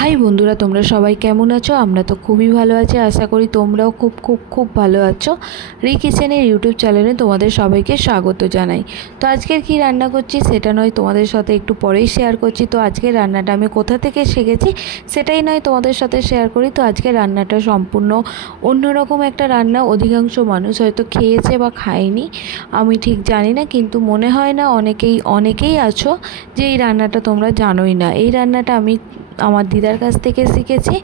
High বন্ধুরা, তোমরা সবাই কেমন আছো? আমরা তো খুবই ভালো আছি। আশা করি তোমরাও খুব খুব খুব ভালো আছো। রি কিচেনের ইউটিউব চ্যানেলে তোমাদের সবাইকে স্বাগত জানাই। তো আজকের কি রান্না করছি সেটা নয়, তোমাদের সাথে একটু পরেই শেয়ার করছি। তো আজকের রান্নাটা আমি কোথা থেকে শিখেছি সেটাই নয় তোমাদের সাথে শেয়ার করি। তো আজকের রান্নাটা সম্পূর্ণ অন্যরকম একটা রান্না। অধিকাংশ মানুষ হয়তো খেয়েছে বা খায়নি, আমি ঠিক জানি না, কিন্তু মনে হয় না অনেকেই আছো যে এই রান্নাটা তোমরা জানোই না। এই রান্নাটা আমি আমার দিদার কাছ থেকে শিখেছি।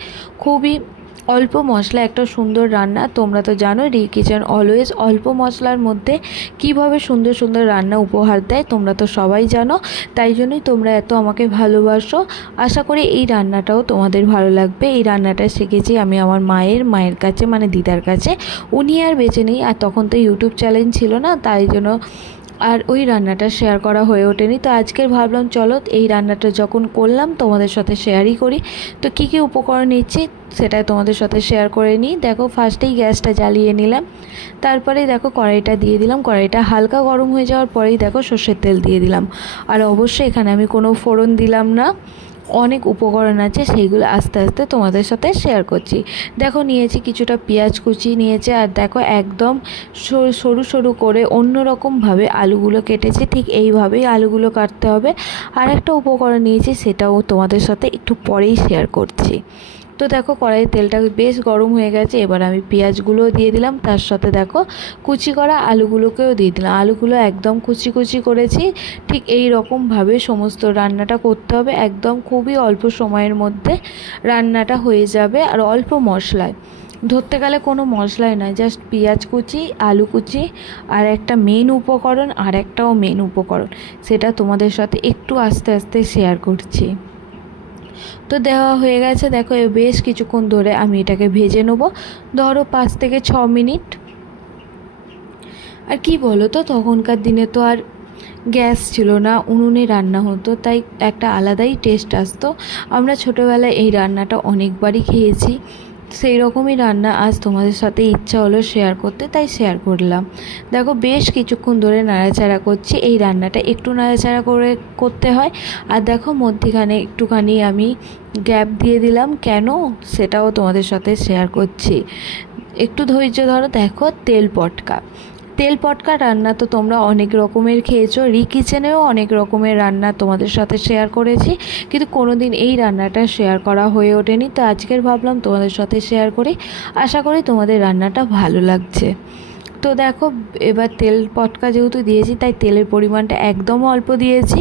খুবই অল্প মশলা একটা সুন্দর রান্না। তোমরা তো জানো রি কিচেন অলওয়েজ অল্প মশলার মধ্যে কিভাবে সুন্দর সুন্দর রান্না উপহার দেয়, তোমরা তো সবাই জানো। তাই জন্যই তোমরা এত আমাকে ভালোবাসো। আশা করি এই রান্নাটাও তোমাদের ভালো লাগবে। এই রান্নাটা শিখেছি আমি আমার মায়ের কাছে, মানে দিদার কাছে। উনি আর বেঁচে নেই, আর তখন তো ইউটিউব চ্যানেল ছিল না, তাই জন্য আর ওই রান্নাটা শেয়ার করা হয়ে ওঠেনি। তো আজকের ভাবলাম চলো এই রান্নাটা যখন করলাম তোমাদের সাথে শেয়ারই করি। তো কী কী উপকরণ নিচ্ছি সেটাই তোমাদের সাথে শেয়ার করে নিই। দেখো, ফার্স্টেই গ্যাসটা জ্বালিয়ে নিলাম, তারপরে দেখো কড়াইটা দিয়ে দিলাম। কড়াইটা হালকা গরম হয়ে যাওয়ার পরেই দেখো সর্ষের তেল দিয়ে দিলাম। আর অবশ্যই এখানে আমি কোনো ফোড়ন দিলাম না, অনেক উপকরণ আছে, সেইগুলো আস্তে আস্তে তোমাদের সাথে শেয়ার করছি। দেখো নিয়েছি কিছুটা পেঁয়াজ কুচি নিয়েছে, আর দেখো একদম সরু সরু করে অন্যরকমভাবে আলুগুলো কেটেছি। ঠিক এইভাবেই আলুগুলো কাটতে হবে। আর একটা উপকরণ নিয়েছি, সেটাও তোমাদের সাথে একটু পরেই শেয়ার করছি। তো দেখো কড়াইয়ের তেলটা বেশ গরম হয়ে গেছে। এবার আমি পেঁয়াজগুলোও দিয়ে দিলাম, তার সাথে দেখো কুচি করা আলুগুলোকেও দিয়ে দিলাম। আলুগুলো একদম কুচি কুচি করেছি। ঠিক এই রকমভাবে সমস্ত রান্নাটা করতে হবে। একদম খুবই অল্প সময়ের মধ্যে রান্নাটা হয়ে যাবে, আর অল্প মশলায়। ধরতে গেলে কোনো মশলাই নয়, জাস্ট পেঁয়াজ কুচি, আলু কুচি, আর একটা মেন উপকরণ, আর একটাও মেন উপকরণ, সেটা তোমাদের সাথে একটু আস্তে আস্তে শেয়ার করছি। তো দেওয়া হয়ে গেছে। দেখো বেশ কিছুক্ষণ ধরে আমি এটাকে ভেজে নেব, ধরো 5 থেকে 6 মিনিট। আর কি বলো তো, তখনকার দিনে তো আর গ্যাস ছিল না, উনুনে রান্না হতো, তাই একটা আলাদাই টেস্ট আসতো। আমরা ছোটোবেলায় এই রান্নাটা অনেকবারই খেয়েছি। সেই রকমই রান্না আজ তোমাদের সাথে ইচ্ছা হলো শেয়ার করতে, তাই শেয়ার করলাম। দেখো বেশ কিছুক্ষণ ধরে নাড়াচাড়া করছি। এই রান্নাটা একটু নাড়াচাড়া করে করতে হয়। আর দেখো মধ্যিখানে একটুখানি আমি গ্যাপ দিয়ে দিলাম, কেন সেটাও তোমাদের সাথে শেয়ার করছি। একটু ধৈর্য ধরো। দেখো তেল পটকা রান্না তো তোমরা অনেক রকমের খেয়েছো। রি কিচেনেও অনেক রকমের রান্না তোমাদের সাথে শেয়ার করেছি, কিন্তু কোনো দিন এই রান্নাটা শেয়ার করা হয়ে ওঠেনি। তো আজকের ভাবলাম তোমাদের সাথে শেয়ার করি। আশা করি তোমাদের রান্নাটা ভালো লাগছে। তো দেখো এবার তেল পটকা যেহেতু দিয়েছি, তাই তেলের পরিমাণটা একদম অল্প দিয়েছি।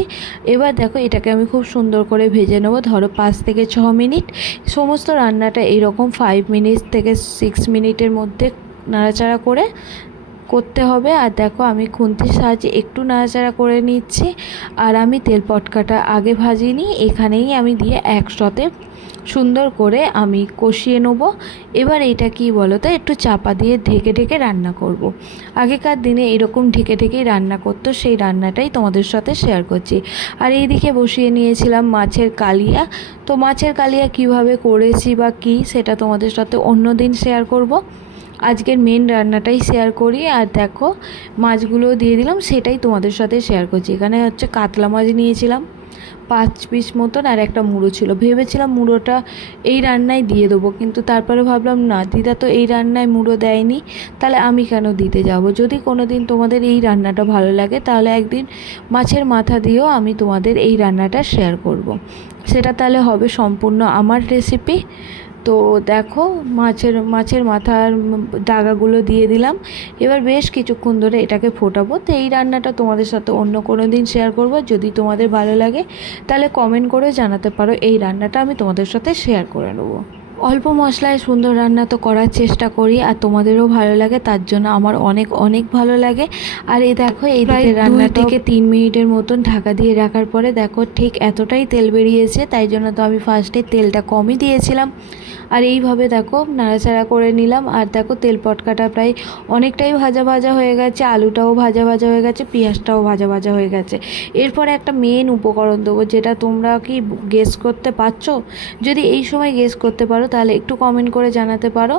এবার দেখো এটাকে আমি খুব সুন্দর করে ভেজে নেবো, ধরো 5 থেকে 6 মিনিট। সমস্ত রান্নাটা এইরকম 5 মিনিট থেকে 6 মিনিটের মধ্যে নাড়াচাড়া করে করতে হবে। আর দেখো আমি খুন্তির সাহায্যে একটু নাড়াচাড়া করে নিচ্ছি। আর আমি তেল পটকাটা আগে ভাজিনি, এখানেই আমি দিয়ে একসাথে সুন্দর করে আমি কষিয়ে নেব। এবার এটা কি বলো তো, একটু চাপা দিয়ে ঢেকে ঢেকে রান্না করব। আগেকার দিনে এরকম ঢেকে ঢেকেই রান্না করতো, সেই রান্নাটাই তোমাদের সাথে শেয়ার করছি। আর এইদিকে বসিয়ে নিয়েছিলাম মাছের কালিয়া। তো মাছের কালিয়া কিভাবে করেছি বা কী, সেটা তোমাদের সাথে অন্য দিন শেয়ার করব। আজকের মেন রান্নাটাই শেয়ার করি। আর দেখো মাছগুলো দিয়ে দিলাম, সেটাই তোমাদের সাথে শেয়ার করছি। এখানে হচ্ছে কাতলা মাছ নিয়েছিলাম 5 পিস মতন, আর একটা মুড়ো ছিল। ভেবেছিলাম মুড়োটা এই রান্নায় দিয়ে দেবো, কিন্তু তারপরে ভাবলাম না, দিদা তো এই রান্নায় মুড়ো দেয়নি, তাহলে আমি কেন দিতে যাব। যদি কোনো দিন তোমাদের এই রান্নাটা ভালো লাগে, তাহলে একদিন মাছের মাথা দিয়েও আমি তোমাদের এই রান্নাটা শেয়ার করব। সেটা তাহলে হবে সম্পূর্ণ আমার রেসিপি। তো দেখো মাছের মাথার ডাগাগুলো দিয়ে দিলাম। এবার বেশ কিছুক্ষণ ধরে এটাকে ফোটাবো। তো এই রান্নাটা তোমাদের সাথে অন্য কোনো দিন শেয়ার করব। যদি তোমাদের ভালো লাগে তাহলে কমেন্ট করে জানাতে পারো, এই রান্নাটা আমি তোমাদের সাথে শেয়ার করে নেবো। অল্প মশলায় সুন্দর রান্না তো করার চেষ্টা করি, আর তোমাদেরও ভালো লাগে, তার জন্য আমার অনেক অনেক ভালো লাগে। আর এই দেখো এই রান্না থেকে 3 মিনিটের মতন ঢাকা দিয়ে রাখার পরে দেখো ঠিক এতটাই তেল বেরিয়েছে, তাই জন্য তো আমি ফার্স্টে তেলটা কমই দিয়েছিলাম। আর এইভাবে দেখো নাড়াচাড়া করে নিলাম। আর দেখো তেল পটকাটা প্রায় অনেকটাই ভাজা ভাজা হয়ে গেছে, আলুটাও ভাজা ভাজা হয়ে গেছে, পেঁয়াজটাও ভাজা ভাজা হয়ে গেছে। এরপরে একটা মেন উপকরণ দেবো, যেটা তোমরা কি গেস করতে পারছো? যদি এই সময় গেস করতে পারো তাহলে একটু কমেন্ট করে জানাতে পারো।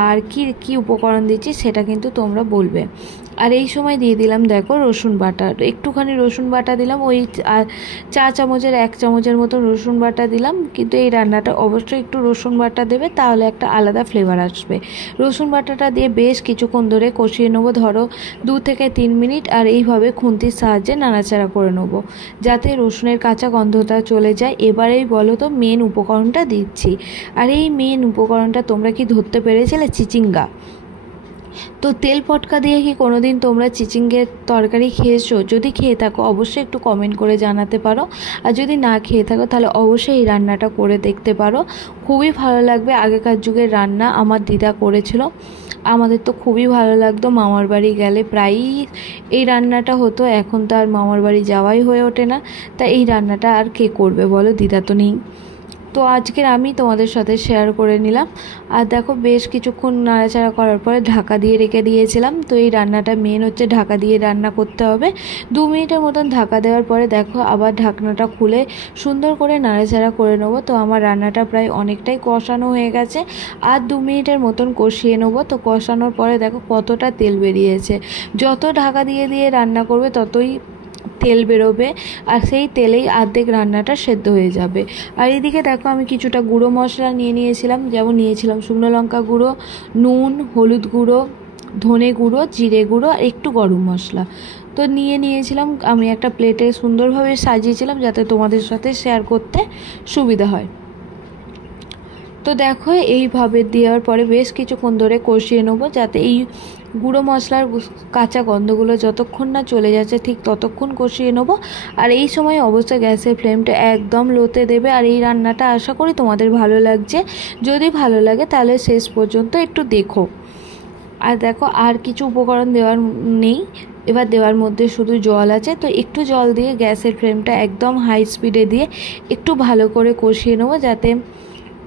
আর কি কি উপকরণ দিচ্ছি সেটা কিন্তু তোমরা বলবে। আর এই সময় দিয়ে দিলাম দেখো রসুন বাটা, একটুখানি রসুন বাটা দিলাম, ওই চা চামচের 1 চামচের মতো রসুন বাটা দিলাম। কিন্তু এই রান্নাটা অবশ্যই একটু রসুন বাটা দেবে, তাহলে একটা আলাদা ফ্লেভার আসবে। রসুন বাটাটা দিয়ে বেশ কিছুক্ষণ ধরে কষিয়ে নেবো, ধরো 2 থেকে 3 মিনিট। আর এইভাবে খুন্তির সাহায্যে নাড়াচাড়া করে নেবো যাতে রসুনের কাঁচা গন্ধটা চলে যায়। এবারেই বলো তো মেন উপকরণটা দিচ্ছি, আর এই মেন উপকরণটা তোমরা কি ধরতে পেরেছিলে? চিচিঙ্গা। তো তেল পটকা দিয়ে কি কোনো দিন তোমরা চিচিঙ্গের তরকারি খেয়েছো? যদি খেয়ে থাকো অবশ্যই একটু কমেন্ট করে জানাতে পারো, আর যদি না খেয়ে থাকো তাহলে অবশ্যই এই রান্নাটা করে দেখতে পারো, খুবই ভালো লাগবে। আগেকার যুগের রান্না আমার দিদা করেছিল, আমাদের তো খুবই ভালো লাগতো। মামার বাড়ি গেলে প্রায়ই এই রান্নাটা হতো, এখন তো আর মামার বাড়ি যাওয়াই হয়ে ওঠে না, তাই এই রান্নাটা আর কে করবে বলো, দিদা তো নেই। তো আজকের আমি তোমাদের সাথে শেয়ার করে নিলাম। আর দেখো বেশ কিছুক্ষণ নাড়াচাড়া করার পরে ঢাকা দিয়ে রেখে দিয়েছিলাম। তো এই রান্নাটা মেন হচ্ছে ঢাকা দিয়ে রান্না করতে হবে। 2 মিনিটের মতন ঢাকা দেওয়ার পরে দেখো আবার ঢাকনাটা খুলে সুন্দর করে নাড়াচাড়া করে নেবো। তো আমার রান্নাটা প্রায় অনেকটাই কষানো হয়ে গেছে, আর 2 মিনিটের মতন কষিয়ে নেবো। তো কষানোর পরে দেখো কতটা তেল বেরিয়েছে। যত ঢাকা দিয়ে দিয়ে রান্না করবে ততই তেল বেরোবে, আর সেই তেলেই অর্ধেক রান্নাটা সেদ্ধ হয়ে যাবে। আর এদিকে দেখো আমি কিছুটা গুঁড়ো মশলা নিয়েছিলাম, যেমন নিয়েছিলাম শুকনো লঙ্কা গুঁড়ো, নুন, হলুদ গুঁড়ো, ধনে গুঁড়ো, জিরে গুঁড়ো আর একটু গরম মশলা। তো নিয়েছিলাম, আমি একটা প্লেটে সুন্দরভাবে সাজিয়েছিলাম যাতে তোমাদের সাথে শেয়ার করতে সুবিধা হয়। তো দেখো এইভাবে দেওয়ার পরে বেশ কিছুক্ষণ ধরে কষিয়ে নেবো, যাতে এই গুঁড়ো মশলার কাঁচা গন্ধগুলো যতক্ষণ না চলে যাচ্ছে ঠিক ততক্ষণ কষিয়ে নেবো। আর এই সময় অবশ্যই গ্যাসের ফ্লেমটা একদম লোতে দেবে। আর এই রান্নাটা আশা করি তোমাদের ভালো লাগছে, যদি ভালো লাগে তাহলে শেষ পর্যন্ত একটু দেখো। আর দেখো আর কিছু উপকরণ দেওয়ার নেই, এবার দেওয়ার মধ্যে শুধু জল আছে। তো একটু জল দিয়ে গ্যাসের ফ্লেমটা একদম হাই স্পিডে দিয়ে একটু ভালো করে কষিয়ে নেবো, যাতে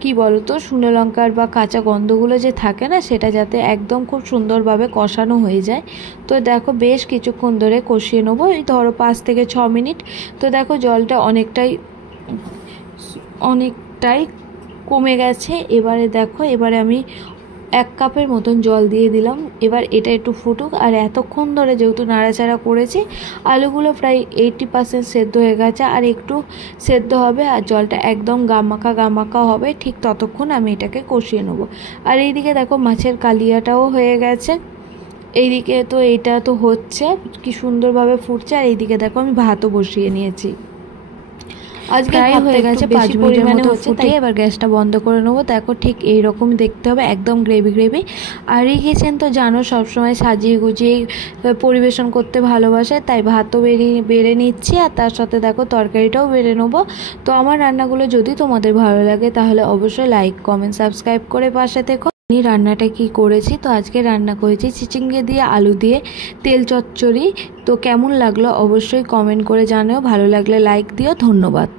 কি বলো তো শুকনো লঙ্কার বা কাঁচা গন্ধগুলো যে থাকে না, সেটা যাতে একদম খুব সুন্দরভাবে কষানো হয়ে যায়। তো দেখো বেশ কিছুক্ষণ ধরে কষিয়ে নেবো, এই ধরো 5 থেকে 6 মিনিট। তো দেখো জলটা অনেকটাই কমে গেছে। এবারে দেখো এবারে আমি 1 কাপের মতন জল দিয়ে দিলাম। এবার এটা একটু ফুটুক। আর এতক্ষণ ধরে যেহেতু নাড়াচাড়া করেছি, আলুগুলো প্রায় 80% সেদ্ধ হয়ে গেছে, আর একটু সেদ্ধ হবে, আর জলটা একদম গামাখা হবে, ঠিক ততক্ষণ আমি এটাকে কষিয়ে নেবো। আর এইদিকে দেখো মাছের কালিয়াটাও হয়ে গেছে, এইদিকে তো এটা তো হচ্ছে কি সুন্দরভাবে ফুটছে। আর এইদিকে দেখো আমি ভাতও বসিয়ে নিয়েছি। আজকে হয়ে গেছে 5 মিনিটের মতো ফুটিয়ে এবার গ্যাসটা বন্ধ করে নেবো। দেখো ঠিক এইরকম দেখতে হবে, একদম গ্রেভি। আর এই কিচেন তো জানো সবসময় সাজিয়ে গুজিয়ে পরিবেশন করতে ভালোবাসে, তাই ভাতও বেড়ে নিচ্ছি, আর তার সাথে দেখো তরকারিটাও বেড়ে নেবো। তো আমার রান্নাগুলো যদি তোমাদের ভালো লাগে তাহলে অবশ্যই লাইক, কমেন্ট, সাবস্ক্রাইব করে পাশে থেকো। আমি রান্নাটা কি করেছি, তো আজকে রান্না করেছি চিচিঙ্গে দিয়ে আলু দিয়ে তেল চচ্চড়ি। তো কেমন লাগলো অবশ্যই কমেন্ট করে জানাও, ভালো লাগলে লাইক দিও। ধন্যবাদ।